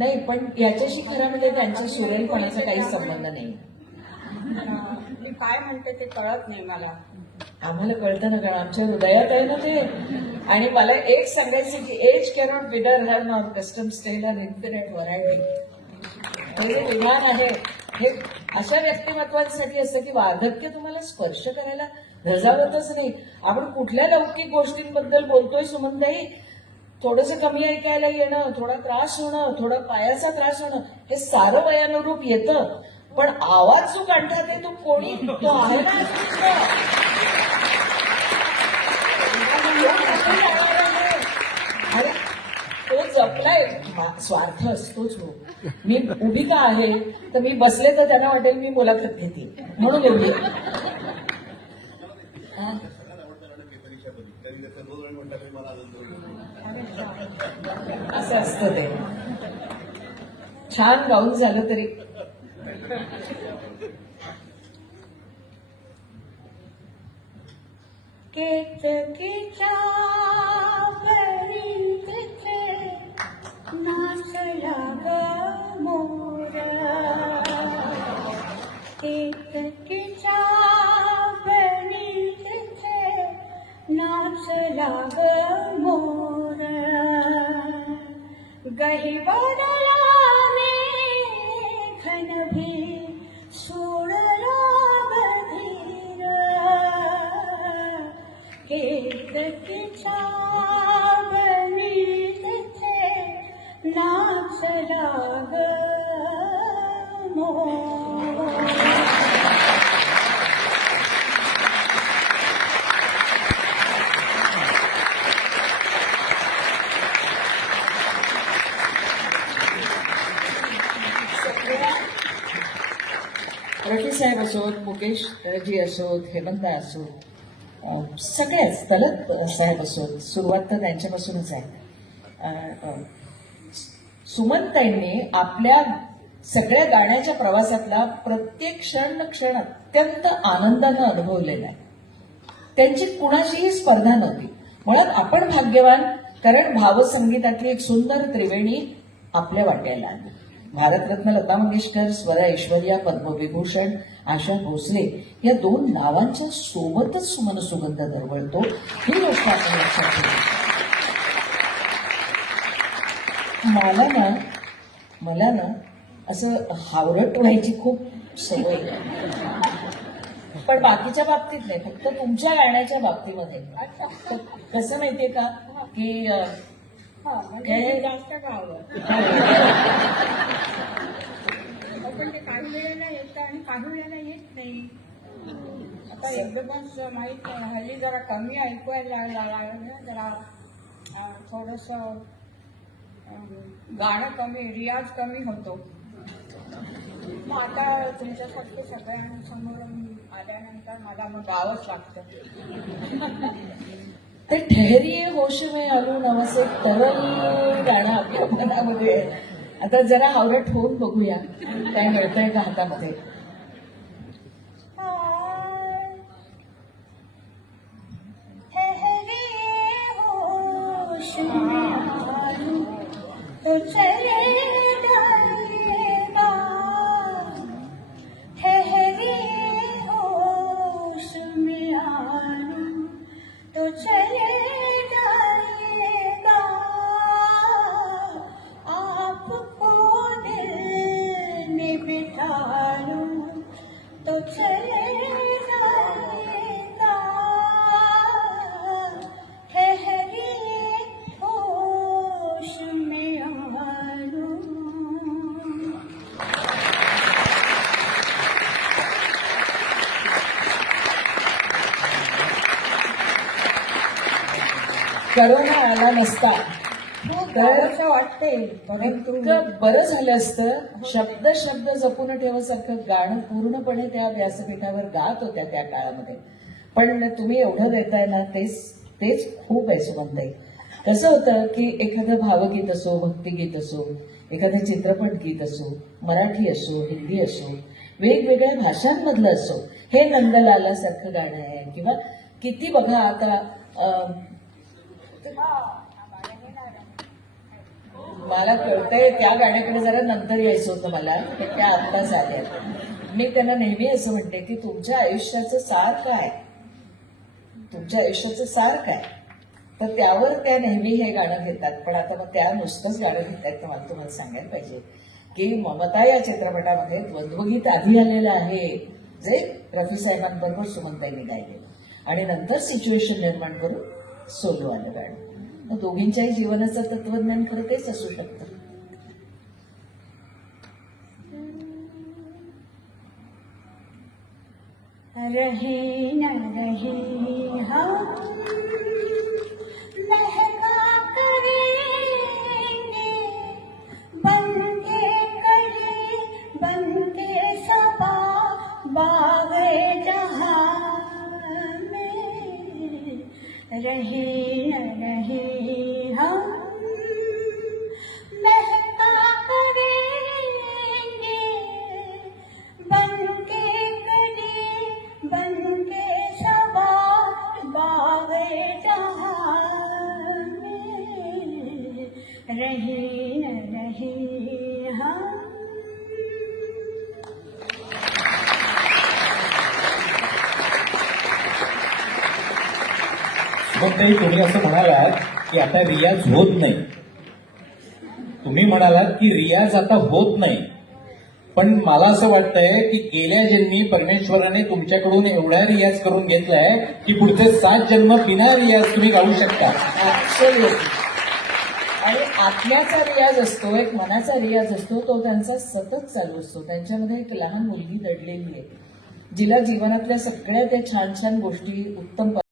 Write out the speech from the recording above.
नाही, पण याच्याशी खरं म्हणजे त्यांच्या सुरेलपणाचा काही संबंध नाही. मी काय म्हणते ते कळत नाही मला. आम्हाला कळतं ना, कारण आमच्या हृदयात आहे ना ते. आणि मला एक सांगायचं की age cannot wither her not custom stale her infinite variety. हे जे विधान आहे हे अशा व्यक्तिमत्वांसाठी असतं की वार्धक्य तुम्हाला स्पर्श करायला धजावतच नाही. आपण कुठल्या लौकिक गोष्टींबद्दल बोलतोय सुमनताई, थोडंसं कमी ऐकायला येणं, थोडा त्रास होणं, थोडा पायाचा त्रास होणं, हे सारं वयानुरूप येतं. पण आवाज जो काढतात ते तो कोणी तो आहे ना. आणि तो जपलाय. स्वार्थ असतोच हो. मी उभी का आहे तर मी बसले तर त्यांना वाटेल मी मुलाखत घेते म्हणून एवढी. असं असतं ते. छान गाऊन झालं तरी. केतकीच्या परितीचे नाचला ग मोर. केतकीच्या परितीचे नाचला ग मोर. गहिवरला मेघन भी सोडला बधीर. केतकीच्या बनीतीचे नाचला ग मोर. रफी साहेब असोत, मुकेश जी असोत, हेमंता असोत, सगळ्याच तलत साहेब असोत, सुरुवात तर त्यांच्यापासूनच आहे. सुमनताईंनी आपल्या सगळ्या गाण्याच्या प्रवासातला प्रत्येक क्षण अत्यंत आनंदानं अनुभवलेला आहे. त्यांची कुणाशीही स्पर्धा नव्हती. मुळात आपण भाग्यवान, कारण भावसंगीतातली एक सुंदर त्रिवेणी आपल्या वाट्याला आली. भारतरत्न लता मंगेशकर, स्वरा ऐश्वर्या, पद्मविभूषण आशा भोसले या दोन नावांच्या सोबतच सुमन सुगंध दरवळतो, ही गोष्ट आपण लक्षात ठेवू. मला ना असं हावरट व्हायची खूप सवय आहे. पण बाकीच्या बाबतीत नाही, फक्त तुमच्या गाण्याच्या बाबतीमध्ये. कसं माहितीये का की म्हणजे जास्त गावं. पण ते काही वेळेला येतं आणि काही वेळेला येत नाही. आता एकदमच माहित नाही. हल्ली जरा कमी ऐकवायला लागलं, जरा थोडस गाणं कमी, रियाज कमी होतो. मग आता तुमच्यासारखे सगळ्यांसमोर आल्यानंतर मला मग गावंच लागतं. ते ठहरिये होश में आलू नावाचं एक तरल गाणं आपल्या मनामध्ये आहे. आता जरा हावरट होऊन बघूया काय मिळतंय का हातामध्ये. तो चले जाएगा, ठहरिए होश में आलू तो चले जाएगा. आपको दिल में बिठा लूं तो चले जाएगा. ठहरिए होश में आलू. करोना आला नसता तर असं वाटते, परंतु इतकं बरं झालं असतं. शब्द शब्द जपून ठेवासारखं गाणं पूर्णपणे त्या व्यासपीठावर गात होत्या त्या काळामध्ये. पण तुम्ही एवढं देताय ना, तेच खूप आहे सुमनताई. कसं होतं की एखादं भावगीत असो, भक्तिगीत असो, एखादं चित्रपट गीत असो, मराठी असो, हिंदी असो, वेगवेगळ्या भाषांमधलं असो, हे नंदलालासारखं गाणं आहे. किंवा किती बघा आता मला कळतंय त्या गाण्याकडे जरा नंतर यायचं होतं मला, त्या आत्ताच आल्या. मी त्यांना नेहमी असं म्हणते की तुमच्या आयुष्याचं सार काय, तुमच्या आयुष्याचं सार काय, तर त्यावर त्या नेहमी हे गाणं घेतात. पण आता मग त्या नुसतंच गाणं घेतात तर मला तुम्हाला सांगायला पाहिजे की ममता या चित्रपटामध्ये द्वंद्वगीत आधी आलेलं आहे, जे रफी साहेबांबरोबर सुमनताईंनी गायले, आणि नंतर सिच्युएशन निर्माण करून सोलो आलं गाणं. तर दोघींच्याही जीवनाचं तत्वज्ञान खरं तेच असू शकतं. रहे न रहे हम महका करेंगे बनके कड़े बनके सबा बागे जहां में रहे न रहे हम महका करेंगे बनके कड़े बनके सबा बागे जहां में रहे न रहे हम. मग तरी तुम्ही असं म्हणालात की आता रियाज होत नाही, तुम्ही म्हणालात की रियाज आता होत नाही, पण मला असं वाटतंय की गेल्या जन्मी परमेश्वराने तुमच्याकडून एवढा रियाज करून घेतलाय की पुढचे 7 जन्म बिना रियाज तुम्ही गाऊ शकता. Absolutely. आणि आत्म्याचा रियाज असतो, एक मनाचा रियाज असतो, तो त्यांचा सतत चालू असतो. त्यांच्यामध्ये एक लहान मुलगी दडलेली आहे, जिला जीवनातल्या सगळ्या त्या छान छान गोष्टी उत्तम